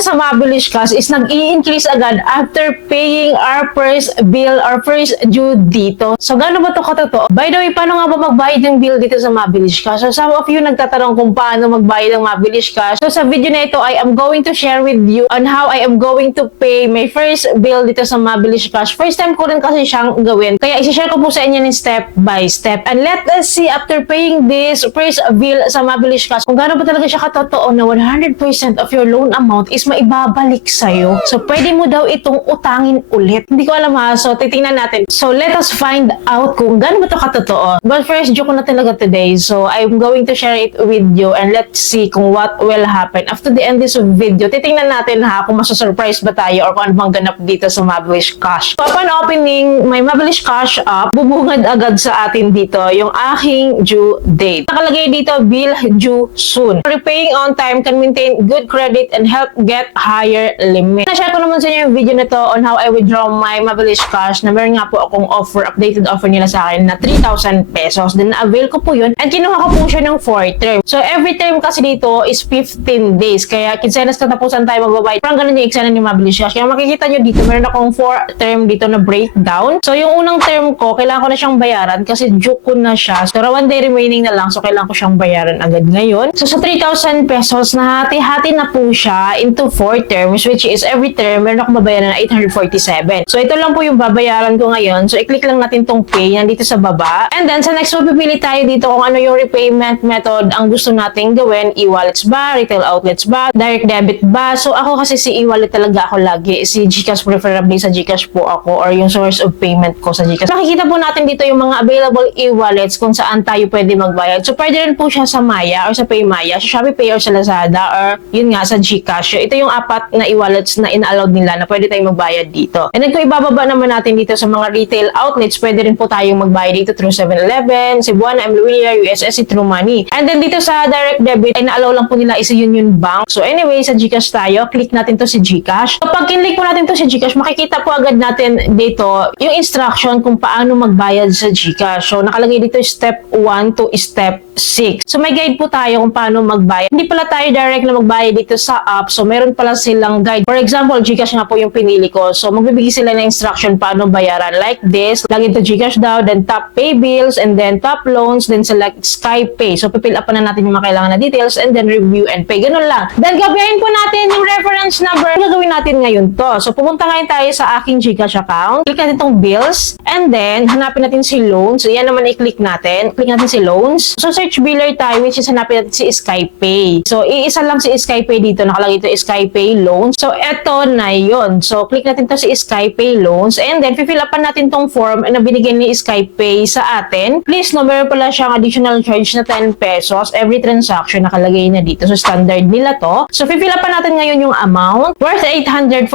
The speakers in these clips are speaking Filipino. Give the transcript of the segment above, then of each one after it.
sa Mabilis Cash is nag-i-increase agad after paying our first bill or first due dito. So, gano'n ba ito katotoo? By the way, paano nga ba magbayad ng bill dito sa Mabilis Cash? So, some of you nagtatanong kung paano magbayad ng Mabilis Cash. So, sa video na ito, I am going to share with you on how I am going to pay my first bill dito sa Mabilis Cash. First time ko rin kasi siyang gawin. Kaya, isi-share ko po sa inyo ng step by step. And let us see after paying this first bill sa Mabilis Cash, kung gano'n ba talaga siya katotoo na 100% of your loan amount is maibabalik sa'yo. So, pwede mo daw itong utangin ulit. Hindi ko alam ha. So, titingnan natin. So, let us find out kung gano'n ba ito katotoo. But first, joke ko na talaga today. So, I'm going to share it with you and let's see kung what will happen. After the end this video, titingnan natin ha kung masasurprise ba tayo or kung ano bang ganap dito sa Mabilis Cash. So, upon opening my Mabilis Cash app, bubungad agad sa atin dito yung aking due date. Nakalagay dito, bill due soon. Repaying on time can maintain good credit and help get higher limit. Na-share ko naman sa inyo yung video na to on how I withdraw my Mabilis Cash na meron nga po akong offer, updated offer nila sa akin na 3,000 pesos. Then na-avail ko po yun and kinuha ko po siya ng 4 term. So every term kasi dito is 15 days. Kaya kinsenas katapusan tayo magbabayad. Parang ganun yung eksena ni Mabilis Cash. Kaya makikita nyo dito, meron akong 4 term dito na breakdown. So yung unang term ko, kailangan ko na siyang bayaran kasi due ko na siya. So 1 day remaining na lang. So kailangan ko siyang bayaran agad ngayon. So sa 3,000 pesos, nahati-hati na po siya into 4 terms, which is every term, meron akong babayaran na 847. So ito lang po yung babayaran ko ngayon. So i-click lang natin tong pay, nandito sa baba. And then sa next, mapipili tayo dito kung ano yung repayment method ang gusto nating gawin. E-wallets ba? Retail outlets ba? Direct debit ba? So ako kasi si e-wallet talaga ako lagi. Si GCash, preferably sa GCash po ako or yung source of payment ko sa GCash. Makikita po natin dito yung mga available e-wallets kung saan tayo pwede magbayad. So pwede rin po siya sa Maya or sa PayMaya, sa ShopeePay or sa Lazada or yun nga sa GCash. Ito yung 4 na e-wallets na ina-allowed nila na pwede tayong magbayad dito. And then kung ibababa naman natin dito sa mga retail outlets, pwede rin po tayong magbayad dito through 7-Eleven, Cebuana, MLuia, USSC, True Money. And then dito sa direct debit, ay na-allow lang po nila isa Union Bank. So anyway, sa GCash tayo, click natin to si GCash. So pag kinlik po natin to si GCash, makikita po agad natin dito yung instruction kung paano magbayad sa GCash. So nakalagay dito step 1 to step 6. So may guide po tayo kung paano magbayad. Hindi pala tayo direct na magbayad dito sa app. So meron pala silang guide. For example, GCash nga po yung pinili ko. So magbibigay sila ng instruction paano bayaran. Like this, lagyan to GCash daw, then tap pay bills, and then tap loans, then select SkyPay. So pipil up na natin yung mga kailangan na details, and then review and pay. Ganun lang. Then gabihin po natin yung reference number. Gagawin natin ngayon to. So pumunta ngayon tayo sa aking GCash account. Click natin tong bills, and then hanapin natin si loans. So yan naman i-click natin. Click natin si loans. So search biller tayo, which is hanapin natin si SkyPay. So iisa lang si SkyPay dito. Nakalagay ito SkyPay loans. So eto na yun. So click natin to si SkyPay loans, and then fill upan natin tong form na binigyan ni SkyPay sa atin. Please no, meron pala siyang additional charge na 10 pesos every transaction, nakalagay na dito. So standard nila to. So fill upan natin ngayon yung amount worth 847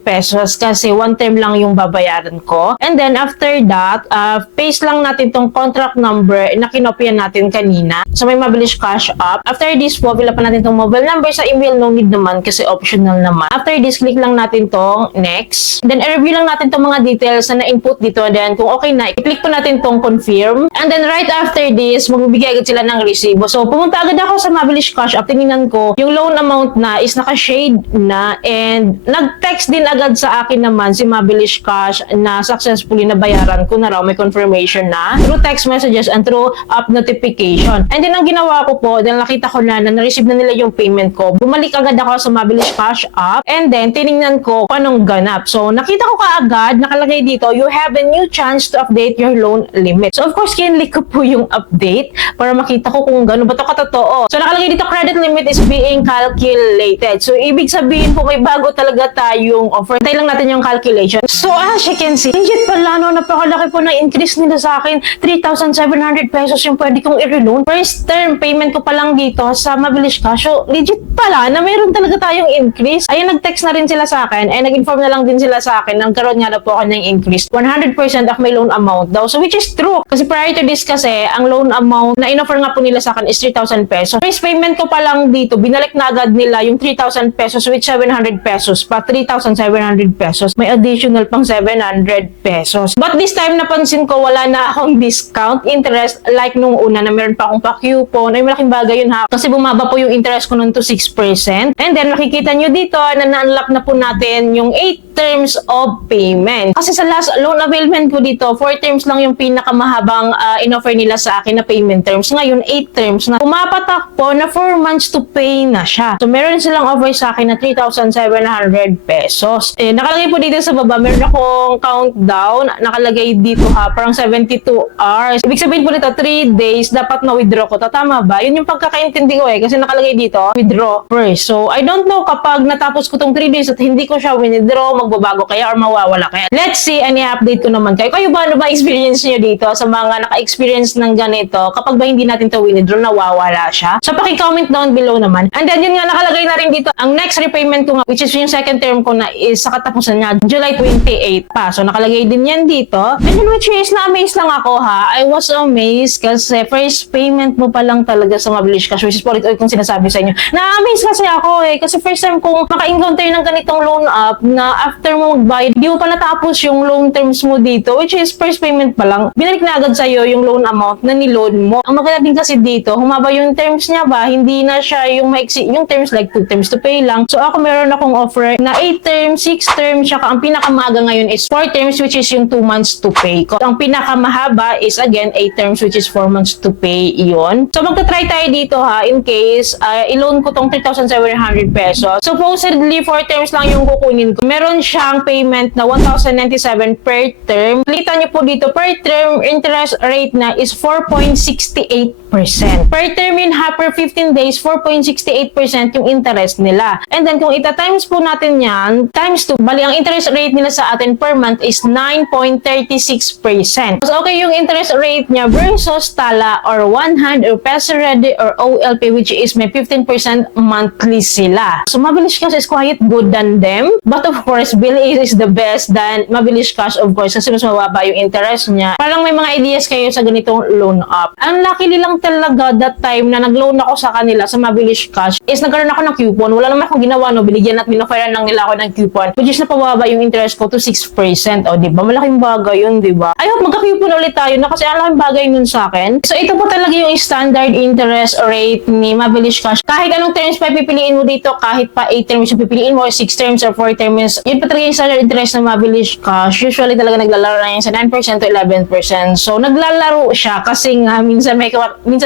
pesos kasi 1 term lang yung babayaran ko. And then after that, paste lang natin tong contract number na kinopya natin kanina. So may Mabilis Cash app. After this po, fill upan natin tong mobile number. Sa email, no need naman kasi optional naman. After this, click lang natin tong next. Then i-review lang natin tong mga details na na-input dito. Then kung okay na, i-click po natin tong confirm. And then right after this, magbibigay agad sila ng resibo. So pumunta agad ako sa Mabilis Cash app. Tingnan ko, yung loan amount na is naka-shade na, and nag-text din agad sa akin naman si Mabilis Cash na successfully nabayaran ko na raw, may confirmation na through text messages and through app notification. And then ang ginawa ko po, then nakita ko na na-receive na nila yung payment ko. Bumalik agad ako sa Mabilis Cash app, and then tiningnan ko kung anong ganap. So nakita ko kaagad, nakalagay dito, you have a new chance to update your loan limit. So of course, kinlik ko po yung update para makita ko kung gano'n ba ito katotoo. So nakalagay dito, credit limit is being calculated. So ibig sabihin po, may bago talaga tayong offer. Tayo lang natin yung calculation. So as you can see, legit pala, no, napakalaki po na increase nila sa akin. 3,700 pesos yung pwede kong i-reloan. First term payment ko pa lang dito sa Mabilis Cash. So legit pala na mayroon talaga tayong increase. Ayun, nag-text na rin sila sa akin, and nag-inform na lang din sila sa akin, nagkaroon nga na po ako ng increase. 100% of my loan amount daw. So which is true. Kasi prior to this kasi, ang loan amount na in-offer nga po nila sa akin is 3,000 pesos. First payment ko pa lang dito, binalik na agad nila yung 3,000 pesos pesos with 700 pesos pa, 3,700 pesos. May additional pang 700 pesos. But this time, napansin ko wala na akong discount interest like nung una na meron pa akong pa-coupon. Ay, malaking bagay yun ha. Kasi bumaba po yung interest ko nun to 6%. And then, makikita nyo dito na na-unlock na po natin yung 8 terms of payment. Kasi sa last loan availment ko dito, 4 terms lang yung pinakamahabang in-offer nila sa akin na payment terms. Ngayon, 8 terms na. Pumapatak po na 4 months to pay na siya. So, meron silang offer sa akin na 3,700 pesos. Eh, nakalagay po dito sa baba, meron akong countdown. Nakalagay dito ha, parang 72 hours. Ibig sabihin po nito, 3 days, dapat ma-withdraw ko. Tama ba? Yun yung pagkakaintindi ko kasi nakalagay dito, withdraw first. So, I don't know kapag natapos ko tong 3 days at hindi ko siya withdraw, magbabago kaya or mawawala kaya. Let's see, i-update ko naman kayo. Kayo ba, ano ba experience nyo dito sa mga naka-experience ng ganito? Kapag ba hindi natin to withdraw, nawawala siya? So, paki-comment down below naman. And then, yun nga, nakalagay na rin dito, ang next repayment ko nga, which is yung second term ko na is sa katapusan niya, July 28 pa. So, nakalagay din yan dito. And then, which is, na-amaze lang ako ha. I was amazed kasi first payment mo pa lang talaga sa Mabilis Cash, which is po kung sinasabi sa inyo. Na-amaze kasi ako kasi first time kong maka-encounter ng ganitong loan app na after mo magbayad, hindi mo pa natapos yung loan terms mo dito, which is first payment pa lang. Binalik na agad sa'yo yung loan amount na niloan mo. Ang maganda din kasi dito, humaba yung terms niya ba, hindi na siya yung maiksi, yung terms like 2 terms to pay lang. So ako meron akong offer na 8 terms, 6 terms, saka ang pinakamaaga ngayon is 4 terms, which is yung 2 months to pay. Ang pinakamahaba is again 8 terms, which is 4 months to pay yun. So magta-try tayo dito ha, in case i-loan ko tong 3,700 pesos. Supposedly 4 terms lang yung kukunin ko. Meron siyang payment na 1,097 per term. Kita nyo po dito, per term interest rate na is 4.68%. Per term yun ha, per 15 days, 4.68% yung interest nila. And then kung ita-times po natin yan, times 2, bali ang interest rate nila sa atin per month is 9.36%. So okay yung interest rate niya versus Tala or One Hand or Peso Ready or OLP, which is may 15% monthly sila. So Mabilis Cash is quite good than them. But of course, Bill is the best than Mabilis Cash, of course, kasi mas mababa yung interest niya. Parang may mga ideas kayo sa ganitong loan app. Ang lucky lang talaga that time na nag-loan ako sa kanila sa Mabilis Cash is nagkaroon ako ng coupon. Wala naman akong ginawa, no? Binigyan at binofferan lang nila ako ng coupon, which is napababa yung interest ko to 6%. O, diba? Malaking bagay yun, diba? I hope magka-coupon ulit tayo na kasi ang laking bagay nun sa akin. So, ito po talaga yung standard interest rate ni Mabilis Cash. Kahit anong terms pa pipiliin mo dito, kahit pa 8 terms yung pipiliin mo, 6 terms or 4 terms, yun pa talaga yung standard interest ng Mabilis Cash. Usually talaga naglalaro na yan sa 9% to 11%. So, naglalaro siya kasi nga minsan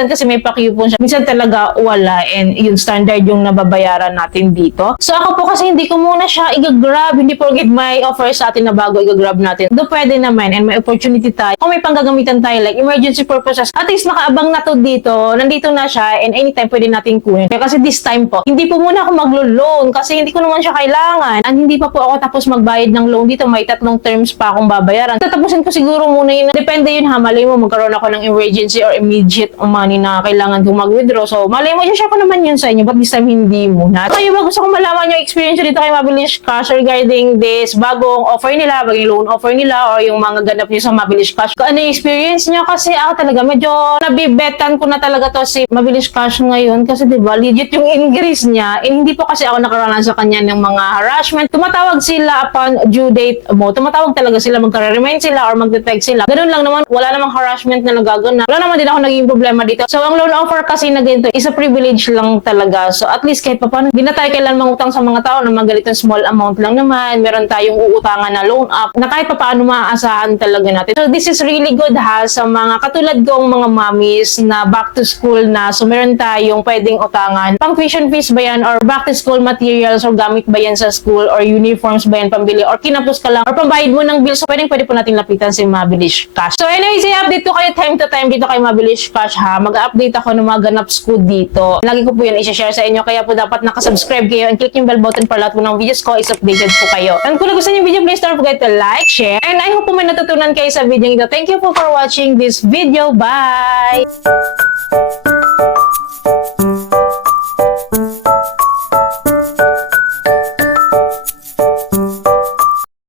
kasi may pa-coupon siya. Minsan talaga wala and yung standard yung nababayaran natin dito. So, ako po kasi hindi ko muna siya i-grab. Hindi porket may offer sa atin na bago i-grab natin. Do pwede naman and may opportunity tayo. Kung may panggagamitan tayo like emergency purposes, at least makaabang na to dito. Nandito na siya and anytime pwede natin kunin. Kasi this time po, hindi po muna ako maglo-loan kasi hindi ko naman siya kailangan. And hindi pa po ako tapos magbayad ng loan dito. May 3 terms pa akong babayaran. Tatapusin ko siguro muna yun. Depende yun ha. Malay mo magkaroon ako ng emergency or immediate money na kailangan kong mag-withdraw. So, malay mo, i-share ko naman yun sa inyo. But this time, hindi muna. Kayo ba gusto kong malaman yung experience dito kay Mabilis Cash regarding this bagong offer nila, bagong loan offer nila, or yung mga ganap nyo sa Mabilis Cash? Ano yung experience nyo? Kasi ako talaga, medyo nabibetan ko na talaga to si Mabilis Cash ngayon. Kasi diba, legit yung increase niya. And hindi po kasi ako nakaranas sa kanya ng mga harassment. Tumatawag sila upon due date mo. Tumatawag talaga sila, magka-remind sila or mag-detect sila. Ganun lang naman, wala namang harassment na nagaganap. Wala naman din ako naging problema dito. So, ang loan offer kasi na ganito is a privilege lang talaga. So, at least kahit pa paano, hindi na tayo kailan mangutang sa mga tao na mga ganitong small amount lang naman. Meron tayong uutangan na loan up na kahit pa paano maaasahan talaga natin. So, this is really good ha sa mga katulad kong mga mommies na back to school na. So, meron tayong pwedeng utangan. Pang tuition fees ba yan or back to school materials or gamit ba yan sa school or uniforms ba yan pambili or kinapos ka lang or pambayad mo ng bills. So, pwede po natin lapitan si Mabilis Cash. So, anyways, i-update ko kayo time to time dito kay Mabilis Cash ha. Mag-update ako ng mga ganaps ko dito. Lagi ko po yan i-share sa inyo. Kaya po dapat nakasubscribe kayo and click yung bell button para lahat po ng videos ko is updated po kayo. And kung nagustuhan yung video, please don't forget to like, share, and I hope po may natutunan kayo sa video ito. Thank you po for watching this video. Bye!